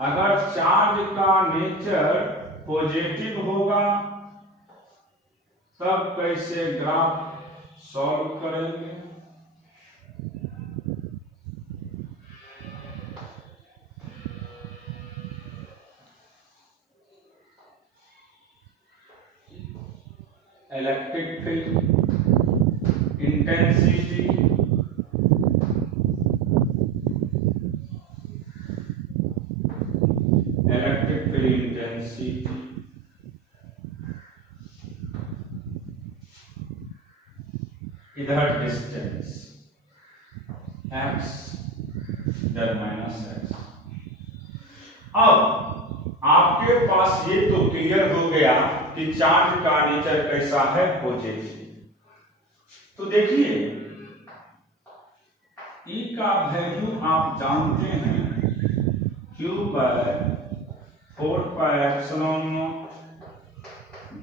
अगर चार्ज का नेचर पॉजिटिव होगा तब कैसे ग्राफ सॉल्व करेंगे। इलेक्ट्रिक फील्ड इंटेंसिटी इधर डिस्टेंस x इधर माइनस x। अब आपके पास ये तो क्लियर हो गया कि चार्ज का नेचर कैसा है, पॉजिटिव। तो देखिए E का वैल्यू आप जानते हैं Q बाय 4πε0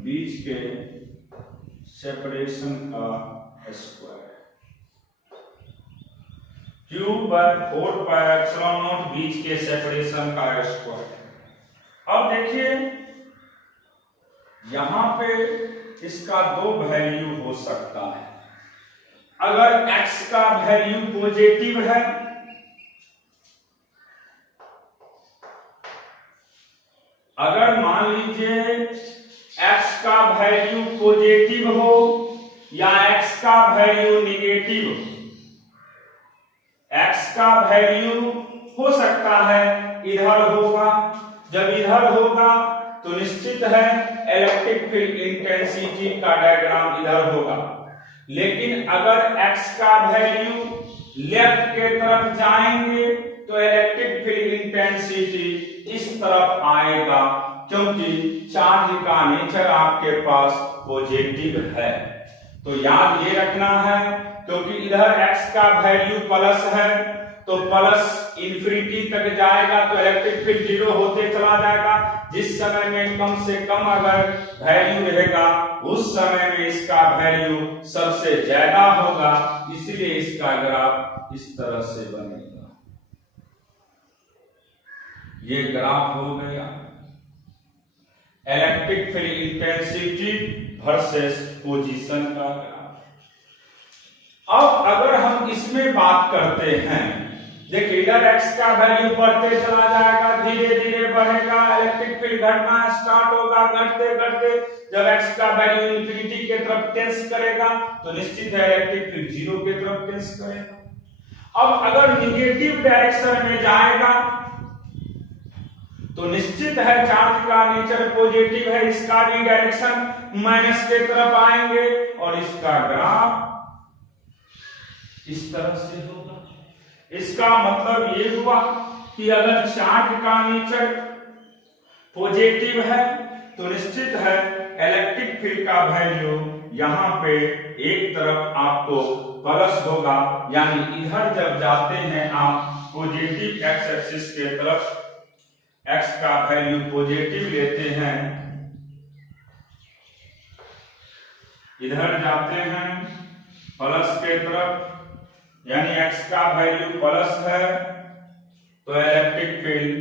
बीच के सेपरेशन का स्क्वायर। Q बाय 4πε0 बीच के सेपरेशन का स्क्वायर। अब देखिए यहां पे इसका दो वैल्यू हो सकता है। अगर x का वैल्यू पॉजिटिव है, अगर मान लीजिए x का वैल्यू पॉजिटिव हो या x का वैल्यू निगेटिव हो, x का वैल्यू हो सकता है इधर होगा। जब इधर होगा तो निश्चित है इलेक्ट्रिक फील्ड इंटेंसिटी का डायग्राम इधर होगा। लेकिन अगर x का वैल्यू लेफ्ट के तरफ जाएंगे तो इलेक्ट्रिक फील्ड इंटेंसिटी इस तरफ आएगा, क्योंकि चार्ज का नेचर आपके पास पॉजिटिव है। तो याद ये रखना है क्योंकि इधर x का वैल्यू प्लस है, तो प्लस इंफिनिटी तक जाएगा तो इलेक्ट्रिक फील्ड जीरो होते चला जाएगा। जिस समय में कम से कम अगर वैल्यू रहेगा उस समय में इसका वैल्यू सबसे ज्यादा होगा, इसलिए इसका ग्राफ इस तरह से बनेगा। ये ग्राफ हो गया electric field intensity versus position का ग्राफ। अब अगर हम इसमें बात करते हैं, देखिए इधर x का वैल्यू बढ़ते चला जाएगा, धीरे धीरे बढ़ेगा, इलेक्ट्रिक फील्ड घटना स्टार्ट होगा, घटते घटते जब x का वैल्यू इंफिनिटी के तरफ टेंस करेगा तो निश्चित है इलेक्ट्रिक फील्ड जीरो के तरफ टेंस करेगा। अब अगर निगेटिव डायरेक्शन में जाएगा तो निश्चित है चार्ज का नेचर पॉजिटिव है, इसका भी डायरेक्शन माइनस के तरफ आएंगे और इसका ग्राफ इस तरह से होगा। इसका मतलब ये हुआ कि अगर चार्ज का नेचर पॉजिटिव है तो निश्चित है इलेक्ट्रिक फील्ड का वैल्यू यहां पे एक तरफ आपको प्लस होगा, यानी इधर जब जाते हैं आप पॉजिटिव एक्स एक्सिस के तरफ x का वैल्यू पॉजिटिव लेते हैं, इधर जाते हैं प्लस के तरफ, यानी x का वैल्यू प्लस है तो इलेक्ट्रिक फील्ड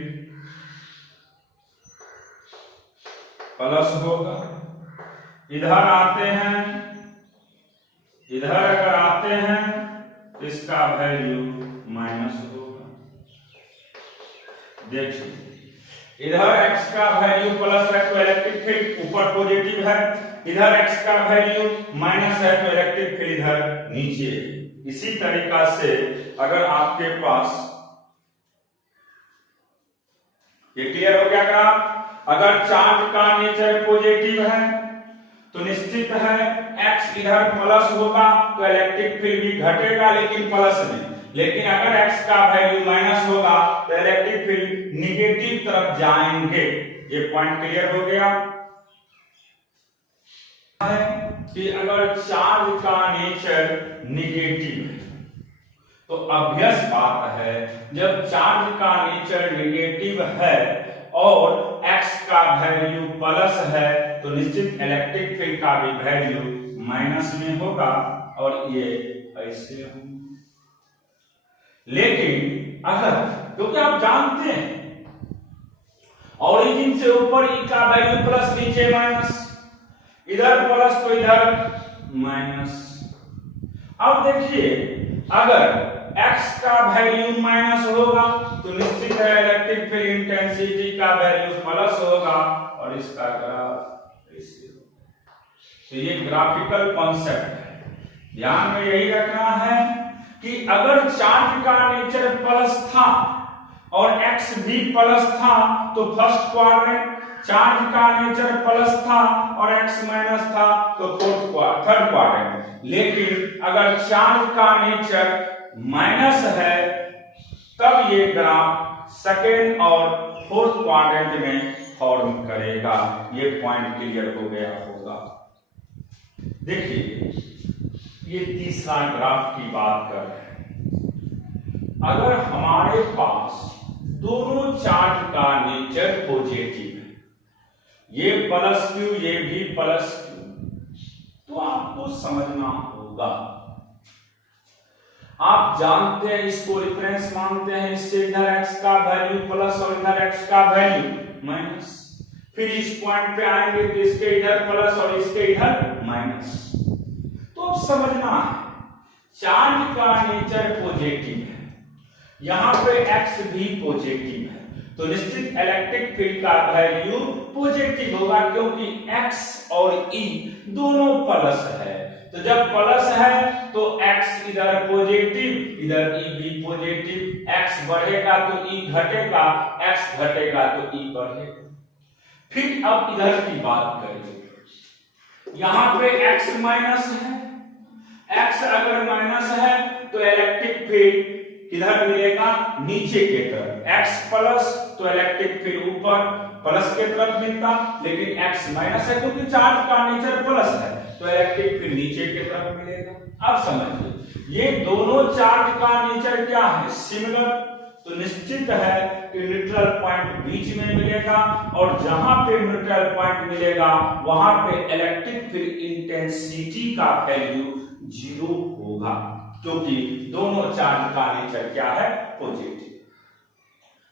प्लस होगा। इधर आते हैं, इधर अगर आते हैं तो इसका वैल्यू माइनस होगा। देखिए इधर x का वैल्यू प्लस है तो इलेक्ट्रिक फील्ड ऊपर पॉजिटिव है, इधर x का वैल्यू माइनस है तो इलेक्ट्रिक फील्ड इधर नीचे है। इसी तरीका से अगर आपके पास, ये क्लियर हो गया ग्राफ, अगर चार्ज का नेचर पॉजिटिव है तो निश्चित है x इधर प्लस होगा तो इलेक्ट्रिक फील्ड भी घटेगा लेकिन प्लस में, लेकिन अगर x का वैल्यू माइनस होगा तो इलेक्ट्रिक फील्ड निगेटिव तरफ जाएंगे। ये पॉइंट क्लियर हो गया है कि अगर चार्ज का नेचर निगेटिव है तो ऑब्वियस बात है जब चार्ज का नेचर निगेटिव है और x का वैल्यू प्लस है तो निश्चित इलेक्ट्रिक फील्ड का भी वैल्यू माइनस में होगा और ये ऐसे होगा। लेकिन अगर, क्योंकि आप जानते हैं ओरिजिन से ऊपर ई का वैल्यू प्लस, नीचे माइनस, इधर प्लस तो इधर माइनस। अब देखिए अगर x का वैल्यू माइनस होगा तो निश्चित है इलेक्ट्रिक फील्ड इंटेंसिटी का वैल्यू प्लस होगा और इसका ग्राफ ऐसे होगा। तो ये ग्राफिकल कॉन्सेप्ट है, ध्यान में यही रखना है कि अगर चार्ज का नेचर प्लस था और x भी प्लस था तो फर्स्ट क्वाड्रेंट, चार्ज का नेचर प्लस था और x माइनस था तो थर्ड क्वाड्रेंट। लेकिन अगर चार्ज का नेचर माइनस है तब ये ग्राफ सेकेंड और फोर्थ क्वाड्रेंट में फॉर्म करेगा। ये पॉइंट क्लियर हो गया होगा। देखिए ये तीसरा ग्राफ की बात कर रहे हैं। अगर हमारे पास दोनों चार्ज का नेचर पॉजिटिव है, ये प्लस क्यू ये भी प्लस क्यू, तो आपको समझना होगा, आप जानते हैं इसको रेफरेंस मानते हैं, इससे इधर x का वैल्यू प्लस और इधर x का वैल्यू माइनस, फिर इस पॉइंट पे आएंगे तो इसके इधर प्लस और इसके इधर माइनस। तो अब समझना है चार्ज का नेचर पॉजिटिव है, यहां पे x भी पॉजिटिव है तो निश्चित इलेक्ट्रिक फील्ड का वैल्यू पॉजिटिव होगा क्योंकि x और e दोनों प्लस है। तो जब प्लस है तो x इधर पॉजिटिव, इधर e भी पॉजिटिव, x बढ़ेगा तो e घटेगा, x घटेगा तो e बढ़ेगा। फिर अब इधर की बात करें, यहां पे x माइनस है, x अगर माइनस है तो इलेक्ट्रिक फील्ड किधर मिलेगा, नीचे की तरफ। x प्लस तो इलेक्ट्रिक फील्ड ऊपर प्लस के तरफ मिलता, लेकिन x माइनस है क्योंकि चार्ज का नेचर प्लस है, तो इलेक्ट्रिक फील्ड नीचे की तरफ मिलेगा। अब समझिए ये दोनों चार्ज का नेचर क्या है, सिमिलर, तो निश्चित है कि न्यूट्रल पॉइंट बीच में मिलेगा, और जहां पे न्यूट्रल पॉइंट मिलेगा वहां पे इलेक्ट्रिक फील्ड इंटेंसिटी का वैल्यू 0 होगा, क्योंकि दोनों चार्ज का नेचर क्या है, पॉजिटिव।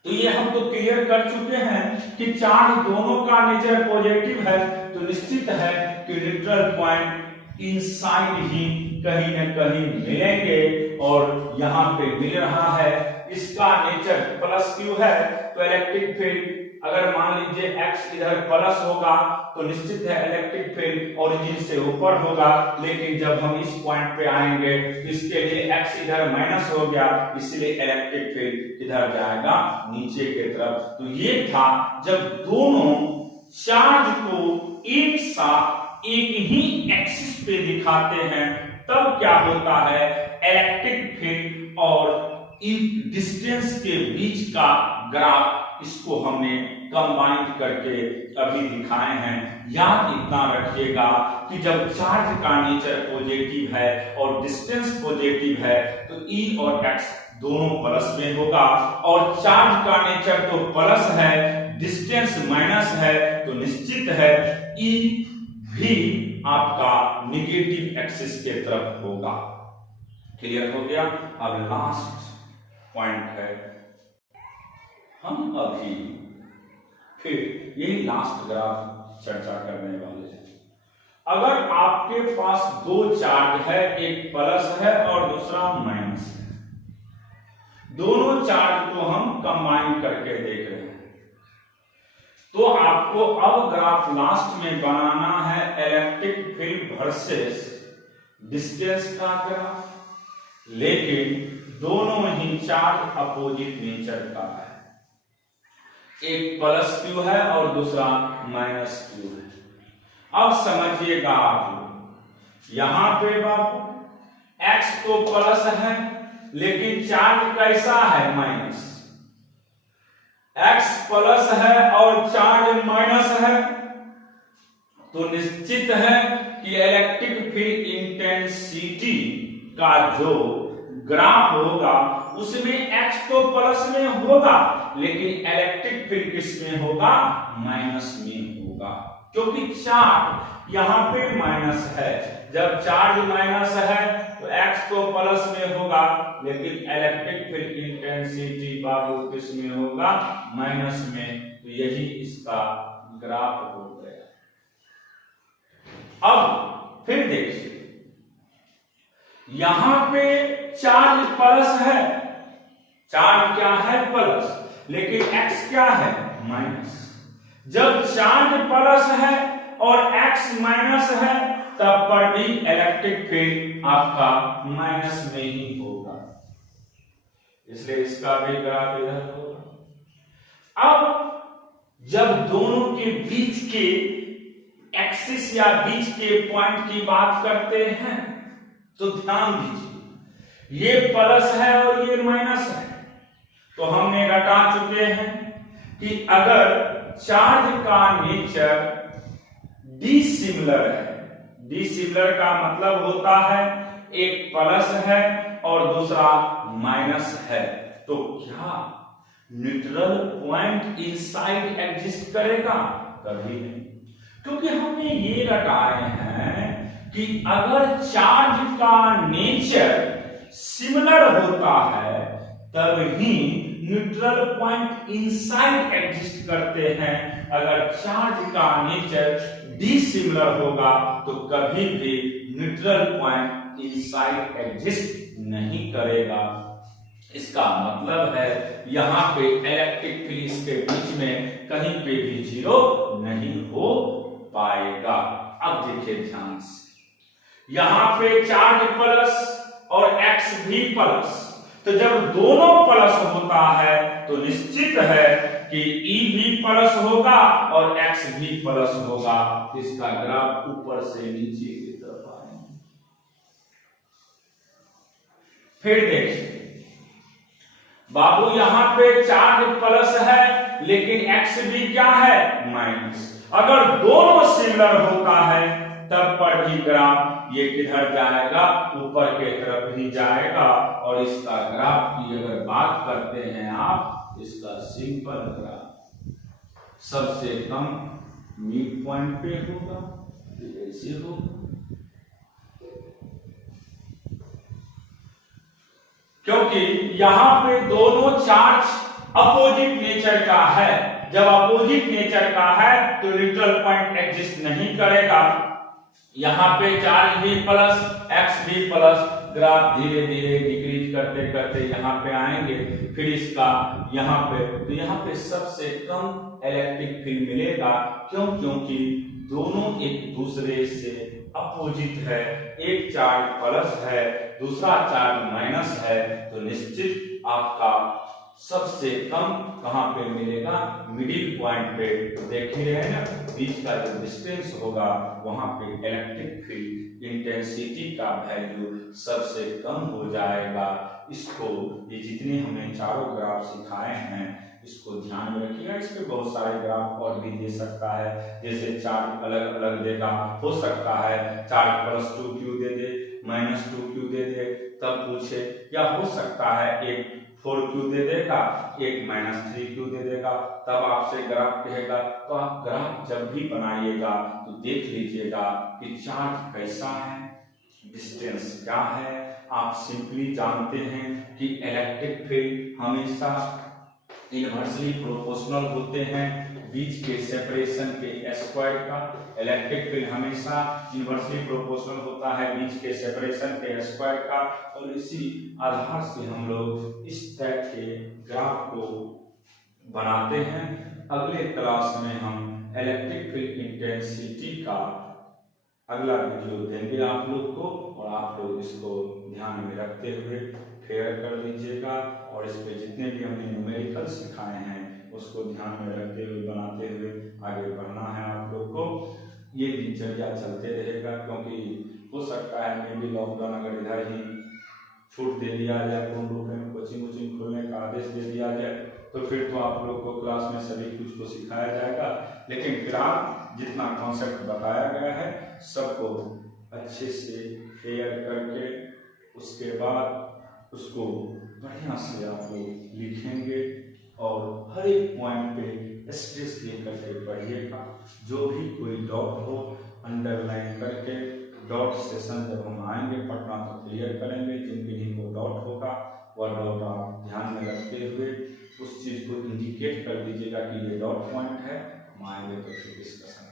तो ये हम तो क्लियर कर चुके हैं कि चार्ज दोनों का नेचर पॉजिटिव है, तो निश्चित है कि न्यूट्रल पॉइंट इनसाइड ही कहीं न कहीं मिलेंगे, और यहां पे मिल रहा है, इसका नेचर प्लस क्यू है, तो इलेक्ट्रिक फील्ड अगर मान लीजिए x इधर प्लस होगा तो निश्चित है इलेक्ट्रिक फील्ड ओरिजिन से ऊपर होगा, लेकिन जब हम इस पॉइंट पे आएंगे तो इसके लिए x इधर माइनस हो गया, इसलिए इलेक्ट्रिक फील्ड इधर जाएगा नीचे की तरफ। तो ये था जब दोनों चार्ज को एक साथ एक ही एक्सिस पे दिखाते हैं तब क्या होता है, इलेक्ट्रिक फील्ड और डिस्टेंस के बीच का ग्राफ, इसको हमने कंबाइन करके अभी दिखाए हैं। याद इतना रखिएगा कि जब चार्ज का नेचर पॉजिटिव है और डिस्टेंस पॉजिटिव है तो E और X दोनों प्लस में होगा, और चार्ज का नेचर तो प्लस है, डिस्टेंस माइनस है, तो निश्चित है E भी आपका निगेटिव एक्सिस के तरफ होगा। क्लियर हो गया। अब लास्ट पॉइंट है, हम अभी फिर यही लास्ट ग्राफ चर्चा करने वाले हैं। अगर आपके पास दो चार्ज है, एक प्लस है और दूसरा माइनस है, दोनों चार्ज को हम कंबाइन करके देख रहे हैं, तो आपको अब ग्राफ लास्ट में बनाना है इलेक्ट्रिक फील्ड वर्सेस डिस्टेंस का ग्राफ, लेकिन दोनों ही चार्ज अपोजिट नेचर का है, एक प्लस क्यू है और दूसरा माइनस क्यू है। अब समझिएगा आप लोग, यहां पे बाबू x तो प्लस है लेकिन चार्ज कैसा है, माइनस। x प्लस है और चार्ज माइनस है, तो निश्चित है कि इलेक्ट्रिक फील्ड इंटेंसिटी का जो ग्राफ होगा उसमें x तो प्लस में होगा, लेकिन इलेक्ट्रिक फील्ड किसमें होगा, माइनस में होगा, क्योंकि चार्ज यहां पे माइनस है। जब चार्ज माइनस है तो x तो प्लस में होगा, लेकिन इलेक्ट्रिक फील्ड इंटेंसिटी बाबू किसमें होगा, माइनस में। तो यही इसका ग्राफ हो गया। अब फिर देखिए, यहां पे चार्ज प्लस है, चार्ज क्या है, प्लस, लेकिन x क्या है, माइनस। जब चार्ज प्लस है और x माइनस है तब पर भी इलेक्ट्रिक फील्ड आपका माइनस में ही होगा, इसलिए इसका भी ग्राफ इधर होगा। अब जब दोनों के बीच के एक्सिस या बीच के पॉइंट की बात करते हैं तो ध्यान दीजिए, ये प्लस है और ये माइनस है, तो हमने रटा चुके हैं कि अगर चार्ज का नेचर डिसिमिलर है, डिसिमिलर का मतलब होता है एक प्लस है और दूसरा माइनस है, तो क्या न्यूट्रल पॉइंट इनसाइड एग्जिस्ट करेगा, कभी नहीं, क्योंकि हमने ये रटाए हैं कि अगर चार्ज का नेचर सिमिलर होता है तब ही न्यूट्रल पॉइंट इनसाइड एग्जिस्ट करते हैं। अगर चार्ज का नेचर डिसिमिलर होगा तो कभी भी न्यूट्रल पॉइंट इनसाइड एग्जिस्ट नहीं करेगा। इसका मतलब है यहां पे इलेक्ट्रिक फील्ड इसके बीच में कहीं पे भी जीरो नहीं हो पाएगा। अब देखिए ध्यान से, यहां पे चार्ज प्लस और x भी प्लस, तो जब दोनों प्लस होता है तो निश्चित है कि E भी प्लस होगा और x भी प्लस होगा। इसका ग्राफ ऊपर से नीचे की तरफ आएगा। फिर देखिए, बाबू यहाँ पे चार्ज प्लस है लेकिन एक्स भी क्या है माइनस। अगर दोनों सिमिलर होता है तब पर भी ग्राफ ये किधर जाएगा, ऊपर के तरफ ही जाएगा। और इसका ग्राफ की अगर बात करते हैं आप, इसका सिंपल ग्राफ सबसे कम मिड पॉइंट पे होगा, ऐसे होगा। क्योंकि यहां पे दोनों चार्ज अपोजिट नेचर का है। जब अपोजिट नेचर का है तो न्यूट्रल पॉइंट एग्जिस्ट नहीं करेगा। यहां पे चार्ज भी प्लस एक्स भी प्लस, ग्राफ धीरे धीरे डिक्रीज करते करते यहां पे आएंगे। फिर इसका यहां पे, तो यहां पे सबसे कम इलेक्ट्रिक फील्ड मिलेगा। क्यों? क्योंकि दोनों एक दूसरे से अपोजिट है। एक चार्ज प्लस है, दूसरा चार्ज माइनस है, तो निश्चित आपका सबसे कम कहां पे मिलेगा, मिडिल पॉइंट पे। तो देख ही रहे हैं ना, बीच का जो डिस्टेंस होगा वहां पे इलेक्ट्रिक फील्ड इंटेंसिटी का वैल्यू सबसे कम हो जाएगा। इसको ये जितने हमने चारों ग्राफ सिखाए हैं इसको ध्यान में रखिएगा। इस पे बहुत सारे ग्राफ और भी दे सकता है, जैसे चार्ज अलग अलग देगा, हो सकता है चार्ज +2q दे दे, -2q दे दे, तब पूछे, या हो सकता है एक 4q दे देगा, एक -3q दे देगा, तब आपसे ग्राफ कहेगा। तो आप ग्राफ जब भी बनाइएगा तो देख लीजिएगा कि चार्ज कैसा है, डिस्टेंस क्या है। आप सिंपली जानते हैं कि इलेक्ट्रिक फील्ड हमेशा इनवर्सली प्रोपोर्शनल होते हैं बीच के सेपरेशन के स्क्वायर का। इलेक्ट्रिक फील्ड हमेशा इनवर्सली प्रोपोर्शनल होता है बीच के सेपरेशन के स्क्वायर का। और इसी आधार से हम लोग इस टाइप के ग्राफ को बनाते हैं। अगले क्लास में हम इलेक्ट्रिक फील्ड इंटेंसिटी का अगला वीडियो देंगे आप लोग को, और आप लोग इसको ध्यान में रखते हुए फेयर कर लीजिएगा। और इस पे जितने भी हमने न्यूमेरिकल सिखाए हैं उसको ध्यान में रखते हुए बनाते हुए आगे बढ़ना है आप लोग को। ये दिनचर्या चलते रहेगा, क्योंकि हो सकता है मे भी लॉकडाउन अगर इधर ही छूट दे दिया जाए, कोचिंग वोचिंग खोलने का आदेश दे दिया जाए, तो फिर तो आप लोग को क्लास में सभी कुछ को सिखाया जाएगा। लेकिन फिलहाल जितना कॉन्सेप्ट बताया गया है सबको अच्छे से फेयर करके उसके बाद उसको बढ़िया से आप लोग लिखेंगे और हर एक पॉइंट पे स्ट्रेस दे करके पढ़िएगा। जो भी कोई डाउट हो अंडरलाइन करके, डाउट सेशन जब हम आएंगे पटना तो क्लियर करेंगे। जिन किन्हीं को डाउट होगा वह डाउट आप ध्यान में रखते हुए उस चीज़ को इंडिकेट कर दीजिएगा कि ये डाउट पॉइंट है, हम आएंगे तो फिर डिस्कशन